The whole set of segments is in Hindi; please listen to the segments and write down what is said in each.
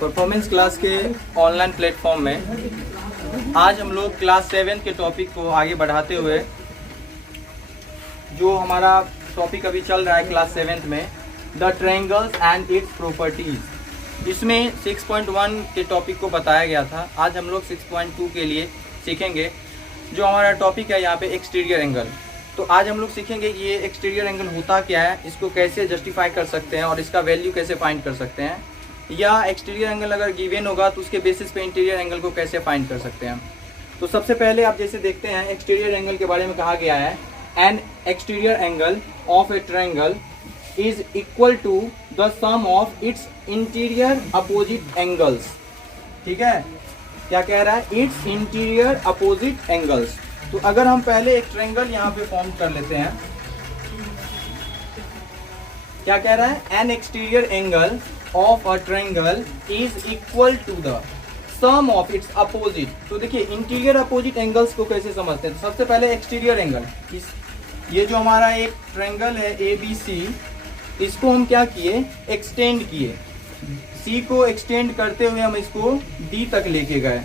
परफॉर्मेंस क्लास के ऑनलाइन प्लेटफॉर्म में आज हम लोग क्लास 7 के टॉपिक को आगे बढ़ाते हुए जो हमारा टॉपिक अभी चल रहा है क्लास 7 में the triangles and its properties, इसमें 6.1 के टॉपिक को बताया गया था। आज हम लोग 6.2 के लिए सीखेंगे। जो हमारा टॉपिक है यहाँ पे एक्सटीरियर एंगल। तो आज हम लोग सीखेंगे कि ये एक्सटीरियर एंगल होता क्या है, इसको कैसे जस्टिफाई कर सकते हैं और इसका वैल्यू कैसे फाइंड कर सकते हैं, या एक्सटीरियर एंगल अगर गिवन होगा तो उसके बेसिस पे इंटीरियर एंगल को कैसे फाइंड कर सकते हैं। तो सबसे पहले आप जैसे देखते हैं एक्सटीरियर एंगल के बारे में कहा गया है, an exterior angle of a triangle is equal to the sum of its interior opposite angles. ठीक है, क्या कह रहा है, इट्स इंटीरियर अपोजिट एंगल्स। तो अगर हम पहले एक ट्रायंगल यहाँ पे फॉर्म कर लेते हैं, क्या कह रहा है, an exterior angle of a triangle is equal to the sum of its opposite. तो देखिए इंटीरियर अपोजिट एंगल्स को कैसे समझते हैं। तो सबसे पहले एक्सटीरियर एंगल, ये जो हमारा एक ट्रायंगल है ABC, इसको हम क्या किए, एक्सटेंड किए। C को एक्सटेंड करते हुए हम इसको D तक लेके गए।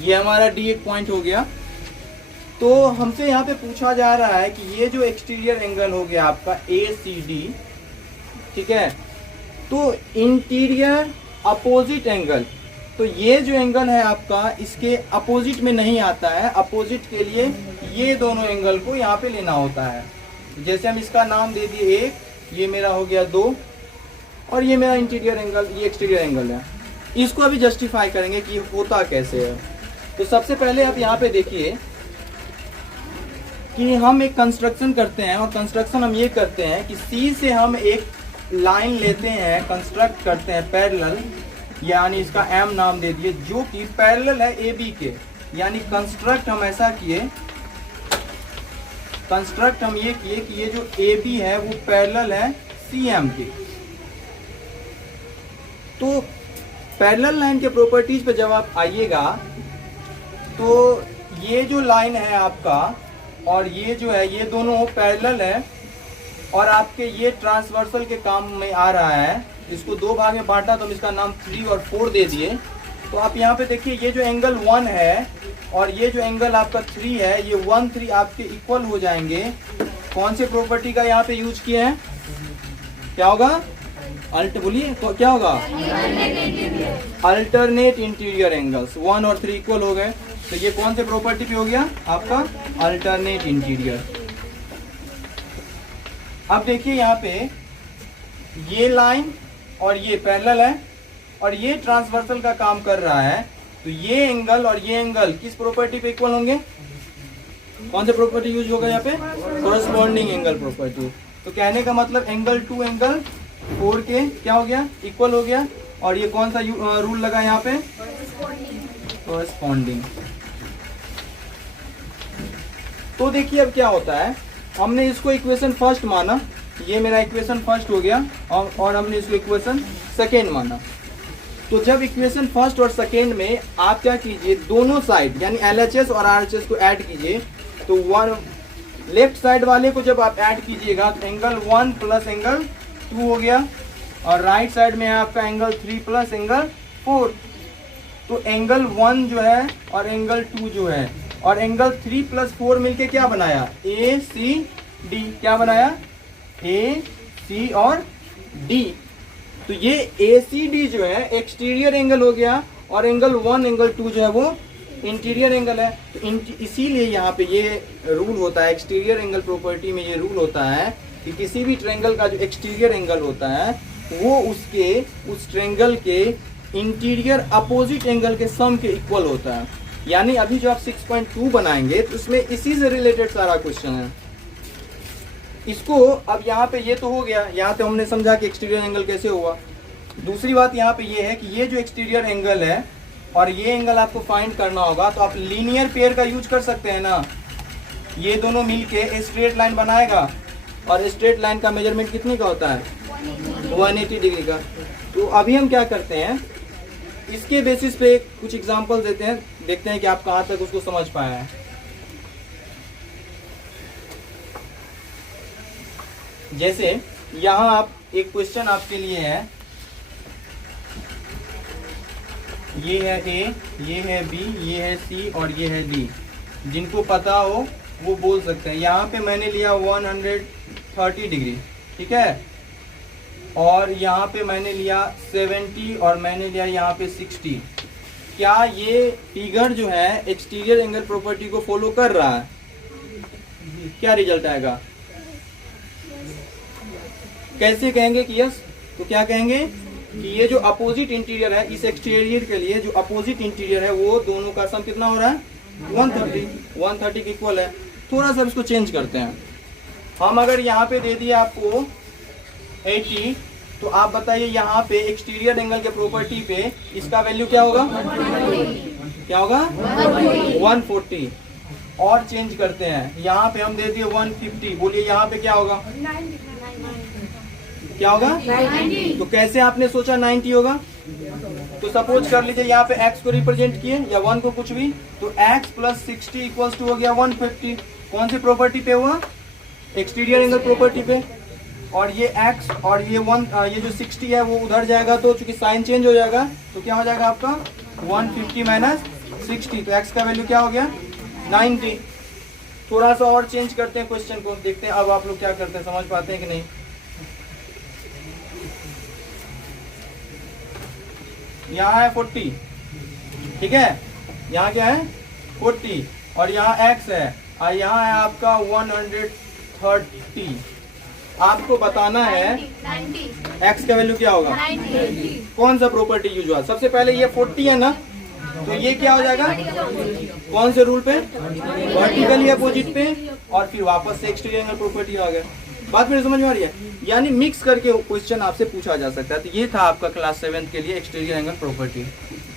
ये हमारा D एक पॉइंट हो गया। तो हमसे यहाँ पे पूछा जा रहा है कि ये जो एक्सटीरियर एंगल हो गया आपका ACD, ठीक है, तो इंटीरियर अपोजिट एंगल, तो ये जो एंगल है आपका इसके अपोजिट में नहीं आता है। अपोजिट के लिए ये दोनों एंगल को यहाँ पे लेना होता है। जैसे हम इसका नाम दे दिए 1, ये मेरा हो गया 2 और ये मेरा इंटीरियर एंगल, ये एक्सटीरियर एंगल है। इसको अभी जस्टिफाई करेंगे कि होता कैसे है। तो सबसे पहले आप यहाँ पे देखिए कि हम एक कंस्ट्रक्शन करते हैं, और कंस्ट्रक्शन हम ये करते हैं कि C से हम एक लाइन लेते हैं, कंस्ट्रक्ट करते हैं पैरेलल, यानी इसका M नाम दे दिए, जो कि पैरेलल है AB के। यानी कंस्ट्रक्ट हम ऐसा किए, कंस्ट्रक्ट हम ये किए कि ये जो AB है वो पैरेलल है CM के। तो पैरेलल लाइन के प्रॉपर्टीज पे जब आप आइएगा तो ये जो लाइन है आपका और ये जो है, ये दोनों पैरेलल है और आपके ये ट्रांसवर्सल के काम में आ रहा है। इसको 2 भाग में बांटा तो हम इसका नाम 3 और 4 दे दिए। तो आप यहाँ पे देखिए ये जो एंगल 1 है और ये जो एंगल आपका 3 है, ये 1, 3 आपके इक्वल हो जाएंगे। कौन से प्रॉपर्टी का यहाँ पे यूज किए हैं, क्या होगा, बोलिए क्या होगा, अल्टरनेट इंटीरियर एंगल्स। 1 और 3 इक्वल हो गए, तो ये कौन से प्रॉपर्टी पे हो गया आपका, अल्टरनेट इंटीरियर। अब देखिए यहाँ पे ये लाइन और ये पैरेलल है और ये ट्रांसवर्सल का काम कर रहा है। तो ये एंगल और ये एंगल किस प्रॉपर्टी पे इक्वल होंगे, कौन से प्रॉपर्टी यूज होगा यहाँ पे, कोरस्पॉन्डिंग एंगल प्रॉपर्टी। तो कहने का मतलब एंगल 2 एंगल 4 के क्या हो गया, इक्वल हो गया। और ये कौन सा रूल लगा यहाँ पे, कोरस्पॉन्डिंग। तो देखिए अब क्या होता है, हमने इसको इक्वेशन फर्स्ट माना, ये मेरा इक्वेशन फर्स्ट हो गया, और हमने इसको इक्वेशन सेकेंड माना। तो जब इक्वेशन फर्स्ट और सेकेंड में आप क्या कीजिए, दोनों साइड यानी LHS और RHS को ऐड कीजिए। तो 1 लेफ्ट साइड वाले को जब आप ऐड कीजिएगा तो एंगल 1 प्लस एंगल 2 हो गया, और राइट साइड में है आपका एंगल 3 प्लस एंगल 4। तो एंगल 1 जो है और एंगल 2 जो है और एंगल 3 प्लस 4 मिलके क्या बनाया, ACD। क्या बनाया, AC और D। तो ये ACD जो है एक्सटीरियर एंगल हो गया और एंगल 1 एंगल 2 जो है वो इंटीरियर एंगल है। तो इसीलिए यहाँ पे ये रूल होता है, एक्सटीरियर एंगल प्रॉपर्टी में ये रूल होता है कि किसी भी ट्रायंगल का जो एक्सटीरियर एंगल होता है वो उस ट्रायंगल के इंटीरियर अपोजिट एंगल के सम के इक्वल होता है। यानी अभी जो आप 6.2 बनाएंगे तो उसमें इसी से रिलेटेड सारा क्वेश्चन है। इसको अब यहाँ पे ये तो हो गया, यहाँ पे हमने समझा कि एक्सटीरियर एंगल कैसे हुआ। दूसरी बात यहाँ पे ये है कि ये जो एक्सटीरियर एंगल है और ये एंगल आपको फाइंड करना होगा, तो आप लीनियर पेयर का यूज कर सकते हैं ना। ये दोनों मिलके स्ट्रेट लाइन बनाएगा और स्ट्रेट लाइन का मेजरमेंट कितने का होता है, 180 डिग्री का। तो अभी हम क्या करते हैं, इसके बेसिस पे कुछ एग्जांपल देते हैं, देखते हैं कि आप कहाँ तक उसको समझ पाए हैं। जैसे यहाँ आप एक क्वेश्चन आपके लिए है ये है ए, ये है बी, ये है सी और ये है डी। जिनको पता हो वो बोल सकते हैं। यहाँ पे मैंने लिया 130 डिग्री, ठीक है, और यहाँ पे मैंने लिया 70 और मैंने लिया यहाँ पे 60। क्या ये फिगर जो है एक्सटीरियर एंगल प्रॉपर्टी को फॉलो कर रहा है? क्या रिजल्ट आएगा? कैसे कहेंगे कि यस? तो क्या कहेंगे कि ये जो अपोजिट इंटीरियर है, इस एक्सटीरियर के लिए जो अपोजिट इंटीरियर है वो दोनों का सम कितना हो रहा है? 130 के इक्वल है। थोड़ा सा इसको चेंज करते हैं हम। अगर यहाँ पे दे दिए आपको 80, तो आप बताइए यहाँ पे एक्सटीरियर एंगल के प्रॉपर्टी पे इसका वैल्यू क्या होगा? क्या होगा? 140। और चेंज करते हैं, यहाँ पे हम दे दिए 150, बोलिए यहाँ पे क्या होगा? क्या होगा? 90। तो कैसे आपने सोचा 90 होगा? तो सपोज कर लीजिए यहाँ पे x को रिप्रेजेंट किए या 1 को, कुछ भी, तो x प्लस 60 इक्वल्स टू हो गया 150। कौन सी प्रॉपर्टी पे हुआ? एक्सटीरियर एंगल प्रॉपर्टी पे। और ये x और ये ये जो 60 है वो उधर जाएगा, तो चूंकि साइन चेंज हो जाएगा तो क्या हो जाएगा आपका? 150 माइनस 60। तो x का वैल्यू क्या हो गया? 90। थोड़ा सा और चेंज करते हैं क्वेश्चन को, देखते हैं अब आप लोग क्या करते हैं, समझ पाते हैं कि नहीं। यहाँ है 40, ठीक है, यहाँ क्या है? 40, और यहाँ x है, और यहाँ है आपका 130। आपको बताना है 90। x का वैल्यू क्या होगा? 90। कौन सा प्रॉपर्टी यूज हुआ? सबसे पहले ये 40 है ना, तो ये क्या हो जाएगा? कौन से रूल पे? वर्टिकली अपोजिट पे, और फिर वापस से एक्सटीरियर एंगल प्रॉपर्टी आ गया। बात मेरी समझ में आ रही है? यानी मिक्स करके क्वेश्चन आपसे पूछा जा सकता है। तो ये था आपका क्लास 7 के लिए एक्सटीरियर एंगल प्रॉपर्टी।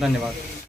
धन्यवाद।